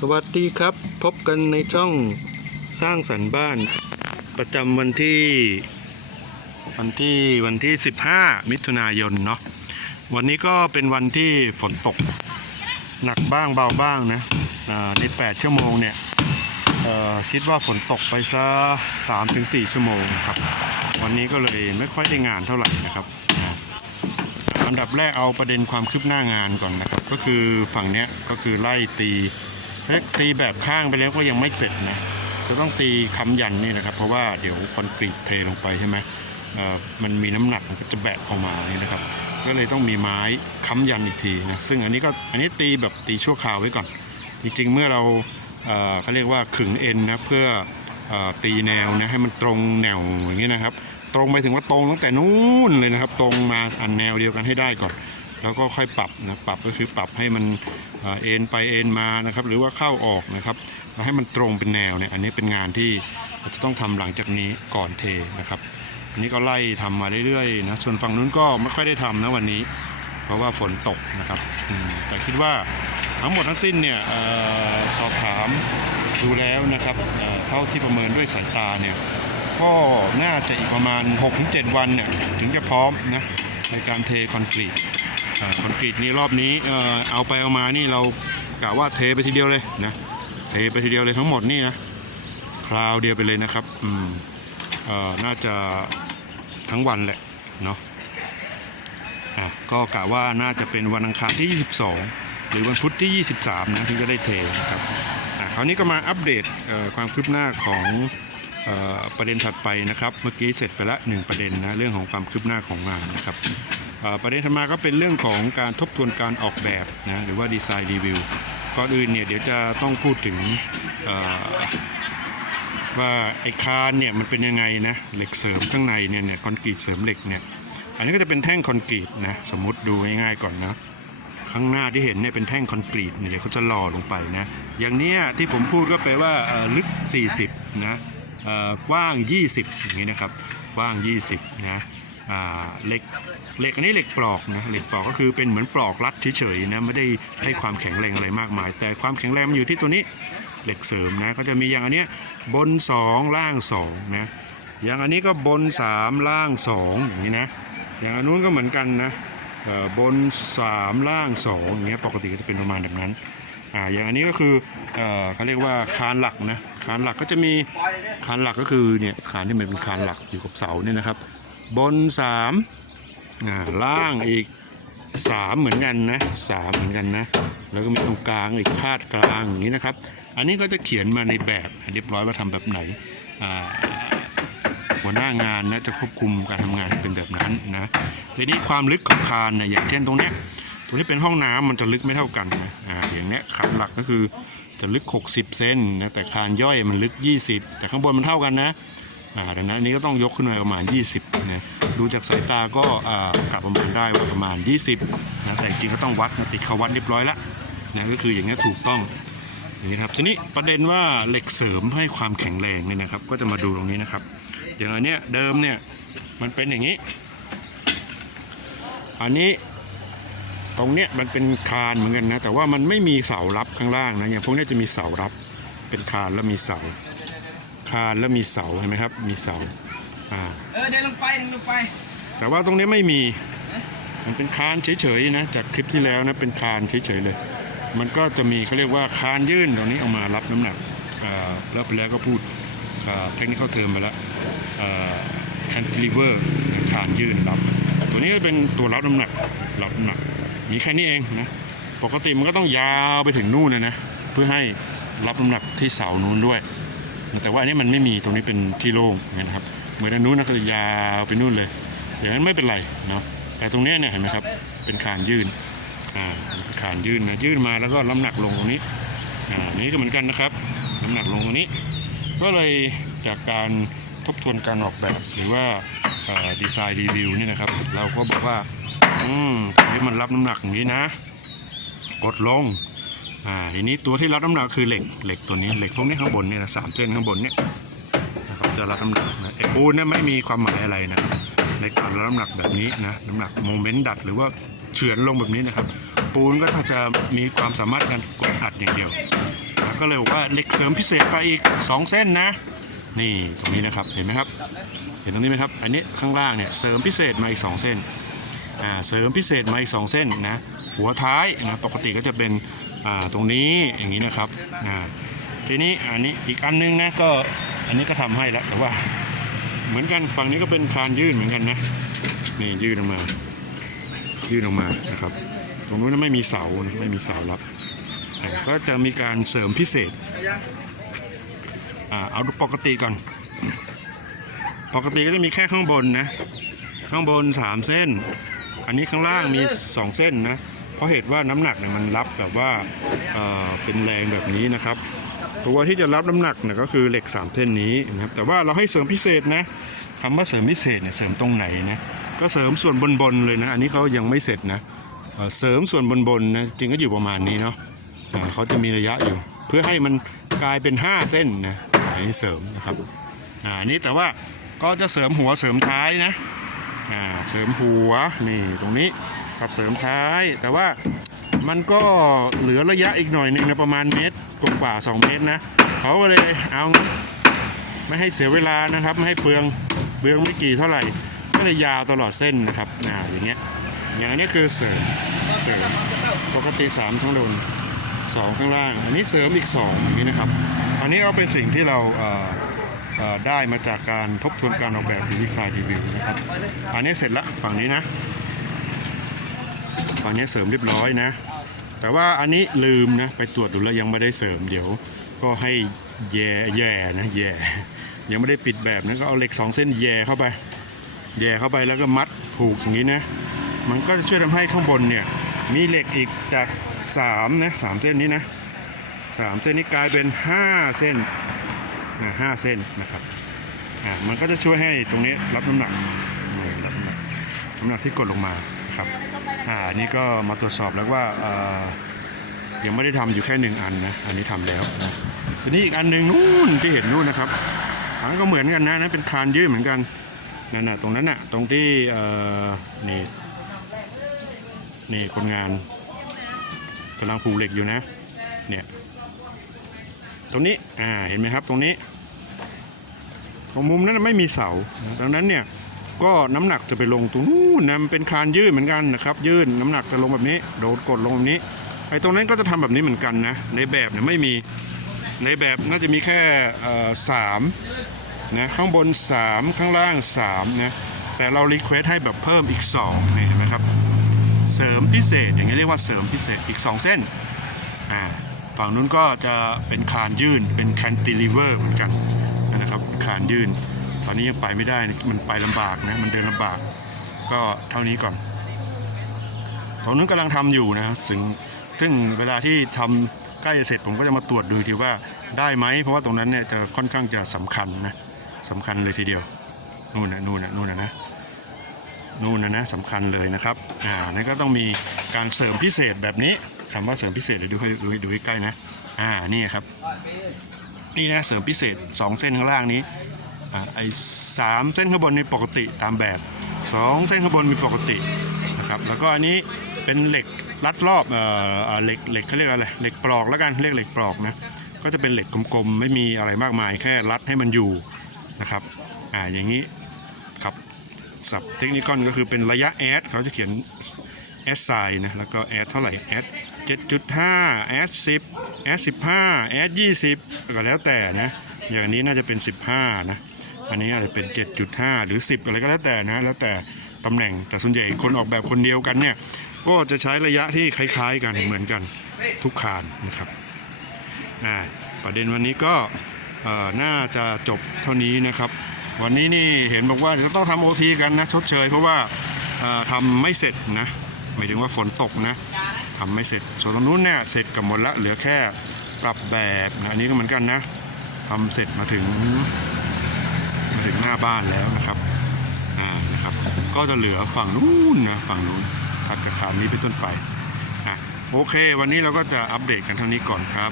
สวัสดีครับ พบกันในช่องสร้างสรรค์บ้าน ประจำวันที่ วันที่วันที่ 15 มิถุนายนเนาะวันนี้ก็เป็นวันที่ฝนตก หนักบ้างเบาบ้างนะใน 8 ชั่วโมงเนี่ยคิดว่าฝนตกไปซะ3-4 ชั่วโมงนะครับ วันนี้ก็เลยไม่ค่อยได้งานเท่าไหร่นะครับอันดับแรกเอาประเด็นความคืบหน้างานก่อนนะครับ ก็คือฝั่งเนี้ยก็คือไล่ตี เอ๊ะตีแบบข้างไปแล้วก็ยังไม่เสร็จนะ จะต้องตีค้ำยันนี่นะครับ เพราะว่าเดี๋ยวคอนกรีตเทลงไปใช่ไหมมันมีน้ำหนักมันก็จะแบะออกมานี่นะครับ ก็เลยต้องมีไม้ค้ำยันอีกทีนะ ซึ่งอันนี้ก็อันนี้ตีแบบตีชั่วคราวไว้ก่อน จริงๆ เมื่อเราเขาเรียกว่าขึงเอ็นนะเพื่ออตีแนวนะให้มันตรงแนวอย่างนี้นะครับ ตรงไปถึงว่าตรงตั้งแต่นู้นเลยนะครับ ตรงมาอันแนวเดียวกันให้ได้ก่อน แล้วก็ค่อยปรับนะปรับก็คือปรับให้มันเอ็นไปเอ็นมานะครับ หรือว่าเข้าออกนะครับแล้วให้มันตรงเป็นแนวเนี่ยอันนี้เป็นงานที่จะต้องทำหลังจากนี้ก่อนเทนะครับ อันนี้ก็ไล่ทำมาเรื่อยๆนะส่วนฝั่งนู้นก็ไม่ค่อยได้ทำนะวันนี้ เพราะว่าฝนตกนะครับแต่คิดว่าทั้งหมดทั้งสิ้นเนี่ยออสอบถามดูแล้วนะครับเเท่าที่ประเมินด้วยสายตาเนี่ยก็น่าจะอีกประมาณ 6-7 วันเนี่ยถึงจะพร้อมนะในการเทคอนกรีต คอนกรีตนี้รอบนี้เอ่อเอาไปเอามานี่เรากะว่าเทไปทีเดียวเลยนะเทไปทีเดียวเลยทั้งหมดนี่นะคราวเดียวไปเลยนะครับอืมเอ่อน่าจะทั้งวันแหละเนาะอะก็กะว่าน่าจะเป็นวันอังคารที่ 22 หรือวันพุธที่ 23 นะที่จะได้เทนะครับอะคราวนี้ก็มาอัปเดตเอ่อความคืบหน้าของประเด็นถัดไปนะครับ เมื่อกี้เสร็จไปละหนึ่งประเด็นนะเรื่องของความคืบหน้าของงานนะครับ ประเด็นถัดมาก็เป็นเรื่องของการทบทวนการออกแบบนะหรือว่าดีไซน์รีวิวก่อนอื่นเนี่ยเดี๋ยวจะต้องพูดถึงว่าไอ้คานเนี่ยมันเป็นยังไงนะเหล็กเสริมข้างในเนี่ยเนี่ยคอนกรีตเสริมเหล็กเนี่ยอันนี้ก็จะเป็นแท่งคอนกรีตนะสมมติดูง่ายๆก่อนนะข้างหน้าที่เห็นเนี่ยเป็นแท่งคอนกรีตเนี่ยเดี๋ยวเขาจะหล่อลงไปนะอย่างเนี้ยที่ผมพูดก็แปลว่าลึก 40นะกว้าง 20อย่างนี้นะครับกว้าง 20นะ เหล็กเหล็กอันนี้เหล็กปลอกนะเหล็กปลอกก็คือเป็นเหมือนปลอกรัดเฉยๆนะไม่ได้ให้ความแข็งแรงอะไรมากมาย แต่ความแข็งแรงมันอยู่ที่ตัวนี้เหล็กเสริมนะก็จะมีอย่างอันเนี้ยบน 2 ล่าง2นะอย่างอันนี้ก็บน 3 ล่าง2อย่างนี้นะอย่างอันนู้นก็เหมือนกันนะบน 3 ล่าง2อย่างเงี้ยปกติก็จะเป็นประมาณแบบนั้นอ่าอย่างอันนี้ก็คือเอ่อเขาเรียกว่าคานหลักนะคานหลักก็จะมีคานหลักก็คือเนี่ยคานที่มันเป็นคานหลักอยู่กับเสาเนี่ยนะครับ บน3อ่าล่างอีก3เหมือนกันนะสามเหมือนกันนะ แล้วก็มีตรงกลางอีกคาดกลางอย่างนี้นะครับ อันนี้ก็จะเขียนมาในแบบเรียบร้อยว่าทำแบบไหนหัวหน้างานนะจะควบคุมการทำงานเป็นแบบนั้นนะทีนี้ความลึกของคานเนี่ยอย่างเช่นตรงเนี้ยตรงนี้เป็นห้องน้ำมันจะลึกไม่เท่ากันนะอ่าอย่างเนี้ยคานหลักก็คือจะลึก 60 เซนนะแต่คานย่อยมันลึก 20 แต่ข้างบนมันเท่ากันนะ อ่าดังนั้นอันนี้ก็ต้องยกขึ้นมาประมาณ 20นะดูจากสายตาก็อ่ากลับประมาณได้ว่าประมาณ 20นะแต่จริงก็ต้องวัดนะติดเขาวัดเรียบร้อยแล้วนะก็คืออย่างนี้ถูกต้องนี่ครับทีนี้ประเด็นว่าเหล็กเสริมให้ความแข็งแรงเนี่ยนะครับ ก็จะมาดูตรงนี้นะครับอย่างอันเนี้ยเดิมเนี่ยมันเป็นอย่างนี้ อันนี้ตรงเนี้ยมันเป็นคานเหมือนกันนะแต่ว่ามันไม่มีเสารับข้างล่างนะอย่างพวกนี้จะมีเสารับเป็นคานแล้วมีเสา คานแล้วมีเสาเห็นไหมครับ มีเสาอ่าเออเดินลงไปเดินลงไป แต่ว่าตรงเนี้ยไม่มี มันเป็นคานเฉยๆนะจากคลิปที่แล้วนะเป็นคานเฉยๆเลย มันก็จะมีเขาเรียกว่าคานยื่นตรงนี้ออกมารับน้ำหนักอ่าแล้วไปแล้วก็พูดเทคนิคเข้าเทอมไปแล้วแคนติลิเวอร์คานยื่นรับ ตัวนี้ก็เป็นตัวรับน้ำหนักรับน้ำหนักมีแค่นี้เองนะปกติมันก็ต้องยาวไปถึงนู่นนะนะเพื่อให้รับน้ำหนักที่เสานู้นด้วย แต่ว่าอันนี้มันไม่มีตรงนี้เป็นที่โล่งนะครับ เหมือนอันนู้นนะก็ยาวไปนู่นเลยอย่างนั้นไม่เป็นไรเนาะแต่ตรงเนี้ยเนี่ยเห็นไหมครับเป็นคานยื่นอ่าคานยื่นนะยื่นมาแล้วก็น้ำหนักลงตรงนี้อ่านี้ก็เหมือนกันนะครับ น้ำหนักลงตรงนี้ ก็เลยจากการทบทวนการออกแบบหรือว่าดีไซน์รีวิวนี่นะครับ เราก็บอกว่า อืมตรงนี้มันรับน้ำหนักอย่างนี้นะ กดลง อ่าทีนี้ตัวที่รับน้ำหนักคือเหล็กเหล็กตัวนี้เหล็กพวกนี้ข้างบนเนี่ยนะสามเส้นข้างบนเนี่ยนะครับจะรับน้ำหนักนะไอ้ปูนเนี่ยไม่มีความหมายอะไรนะในการรับน้ำหนักแบบนี้นะน้ำหนักโมเมนต์ดัดหรือว่าเฉือนลงแบบนี้นะครับ ปูนก็ถ้าจะมีความสามารถการกดอัดอย่างเดียวอ่าก็เลยบอกว่าเหล็กเสริมพิเศษไปอีก 2 เส้นนะ นี่ตรงนี้นะครับเห็นไหมครับ เห็นตรงนี้ไหมครับ อันนี้ข้างล่างเนี่ยเสริมพิเศษมาอีก 2 เส้นอ่าเสริมพิเศษมาอีก 2 เส้นนะหัวท้ายนะปกติก็จะเป็น อ่าตรงนี้อย่างนี้นะครับอ่าทีนี้อันนี้อีกอันนึงนะก็อันนี้ก็ทำให้แล้วแต่ว่า เหมือนกันฝั่งนี้ก็เป็นคานยื่นเหมือนกันนะนี่ยื่นออกมา ยื่นออกมานะครับ ตรงนู้นไม่มีเสานะไม่มีเสารับก็จะมีการเสริมพิเศษอ่าเอาปกติก่อนปกติก็จะมีแค่ข้างบนนะ ข้างบน 3 เส้น อันนี้ข้างล่างมี 2 เส้นนะ ราะเหตุว่าน้ำหนักเนี่ยมันรับแบบว่าเป็นแรงแบบนี้นะครับ ตัวที่จะรับน้ำหนักเนี่ยก็คือเหล็ก 3 เส้นนี้นะครับแต่ว่าเราให้เสริมพิเศษนะคำว่าเสริมพิเศษเนี่ยเสริมตรงไหนนะก็เสริมส่วนบนๆเลยนะอันนี้เขายังไม่เสร็จนะเสริมส่วนบนๆนะจริงก็อยู่ประมาณนี้เนาะเขาจะมีระยะอยู่ เพื่อให้มันกลายเป็น 5 เส้นนะอันนี้เสริมนะครับอ่านี่แต่ว่าก็จะเสริมหัวเสริมท้ายนะ อ่าเสริมหัวนี่ตรงนี้กับเสริมท้าย แต่ว่ามันก็เหลือระยะอีกหน่อยหนึ่งนะประมาณเมตรกว่าๆสองเมตรนะเขาก็เลยเอาไม่ให้เสียเวลานะครับ ไม่ให้เปลืองเปลืองไม่กี่เท่าไหร่ ก็เลยยาวตลอดเส้นนะครับอ่าอย่างเงี้ยอย่างอันนี้คือเสริมเสริมปกติ3ข้างบนสองข้างล่าง อันนี้เสริมอีกสองอย่างนี้นะครับ อันนี้ก็เป็นสิ่งที่เราเอ่อ ได้มาจากการทบทวนการออกแบบหรือดีไซน์รีวิวนะครับ อันนี้เสร็จแล้วฝั่งนี้นะฝั่งนี้เสริมเรียบร้อยนะ แต่ว่าอันนี้ลืมนะ ไปตรวจดูแล้วยังไม่ได้เสริมเดี๋ยว ก็ให้แย่แย่นะแย่ยังไม่ได้ปิดแบบนะก็เอาเหล็กสองเส้นแย่เข้าไป แย่เข้าไปแล้วก็มัดผูกอย่างนี้นะ มันก็จะช่วยทำให้ข้างบนเนี่ยมีเหล็กอีกจาก3นะสามเส้นนี้นะสามเส้นนี้กลายเป็น 5 เส้น นะห้าเส้นนะครับอ่ามันก็จะช่วยให้ตรงนี้รับน้ำหนักรับน้ำหนักน้ำหนักที่กดลงมาครับอ่าอันนี่ก็มาตรวจสอบแล้วว่าอ่อยังไม่ได้ทำอยู่แค่หนึ่งอันนะอันนี้ทำแล้วนะทีนี้อีกอันหนึ่งนู่นที่เห็นนู่นนะครับถังก็เหมือนกันนะนั่นเป็นคานยืดเหมือนกันนั่นนะตรงนั้นน่ะตรงที่เอ่อนี่นี่คนงานกำลังผูกเหล็กอยู่นะเนี่ยตรงนี้อ่าเห็นไหมครับตรงนี้ ตรงมุมนั้นไม่มีเสา ดังนั้นเนี่ยก็น้ำหนักจะไปลงตรงนู้นนะมันเป็นคานยื่นเหมือนกันนะครับ ยื่นน้ำหนักจะลงแบบนี้ โดดกดลงแบบนี้ไอ้ตรงนั้นก็จะทำแบบนี้เหมือนกันนะ ในแบบเนี่ยไม่มีในแบบน่าจะมีแค่สามนะข้างบน 3 ข้างล่าง3นะแต่เรารีเควสให้แบบเพิ่มอีก2นี่เห็นไหมครับเสริมพิเศษ อย่างนี้เรียกว่าเสริมพิเศษอีก 2 เส้นอ่าฝั่งนู้นก็จะเป็นคานยื่นเป็น cantilever เหมือนกัน นะครับคานยืน ตอนนี้ยังไปไม่ได้มันไปลำบากนะมันเดินลำบาก ก็เท่านี้ก่อนตรงนู้นกำลังทำอยู่นะถึงซึ่งเวลาที่ทำใกล้จะเสร็จผมก็จะมาตรวจดูทีว่าได้ไหมเพราะว่าตรงนั้นเนี่ยจะค่อนข้างจะสำคัญนะสำคัญเลยทีเดียวนู่นนะนู่นนะนู่นนะนะนู่นนะนะสำคัญเลยนะครับอ่านั่นก็ต้องมีการเสริมพิเศษแบบนี้คำว่าเสริมพิเศษเดี๋ยวดูให้ดูดูใกล้นะอ่านี่ครับ นี่นะเสริมพิเศษ 2 เส้นข้างล่างนี้ไอ้สามเส้นข้างบนนี่ปกติตามแบบ 2 เส้นข้างบนมีปกตินะครับแล้วก็อันนี้เป็นเหล็กรัดรอบเอ่อเอ่อเหล็กเหล็กเขาเรียกอะไรเหล็กปลอกแล้วกันเรียกเหล็กปลอกนะก็จะเป็นเหล็กกลมๆไม่มีอะไรมากมายแค่รัดให้มันอยู่นะครับอ่าอย่างนี้ครับสับเทคนิคอนก็คือเป็นระยะแอดเขาจะเขียนแอดไซน์นะแล้วก็แอดเท่าไหร่แอด 7.5แอด10แอด15แอด20ก็แล้วแต่นะอย่างนี้น่าจะเป็น 15 นะ อันนี้อาจจะเป็น 7.5 หรือ 10 อะไรก็แล้วแต่นะ แล้วแต่ตำแหน่ง แต่ส่วนใหญ่คนออกแบบคนเดียวกันเนี่ย ก็จะใช้ระยะที่คล้ายๆกันเหมือนกันทุกคานนะครับ อ่า ประเด็นวันนี้ก็น่าจะจบเท่านี้นะครับ วันนี้นี่เห็นบอกว่าเดี๋ยวต้องทำโอทีกันนะชดเชย เพราะว่าทำไม่เสร็จนะหมายถึงว่าฝนตกนะ ทำไม่เสร็จ ส่วนตรงนู้นเนี่ยเสร็จกับหมดละเหลือแค่ปรับแบบนะอันนี้ก็เหมือนกันนะทำเสร็จมาถึงมาถึงหน้าบ้านแล้วนะครับอ่านะครับก็จะเหลือฝั่งนู้นนะฝั่งนู้นถัดจากขานนี้เป็นต้นไปอะโอเค วันนี้เราก็จะอัปเดตกันเท่านี้ก่อนครับ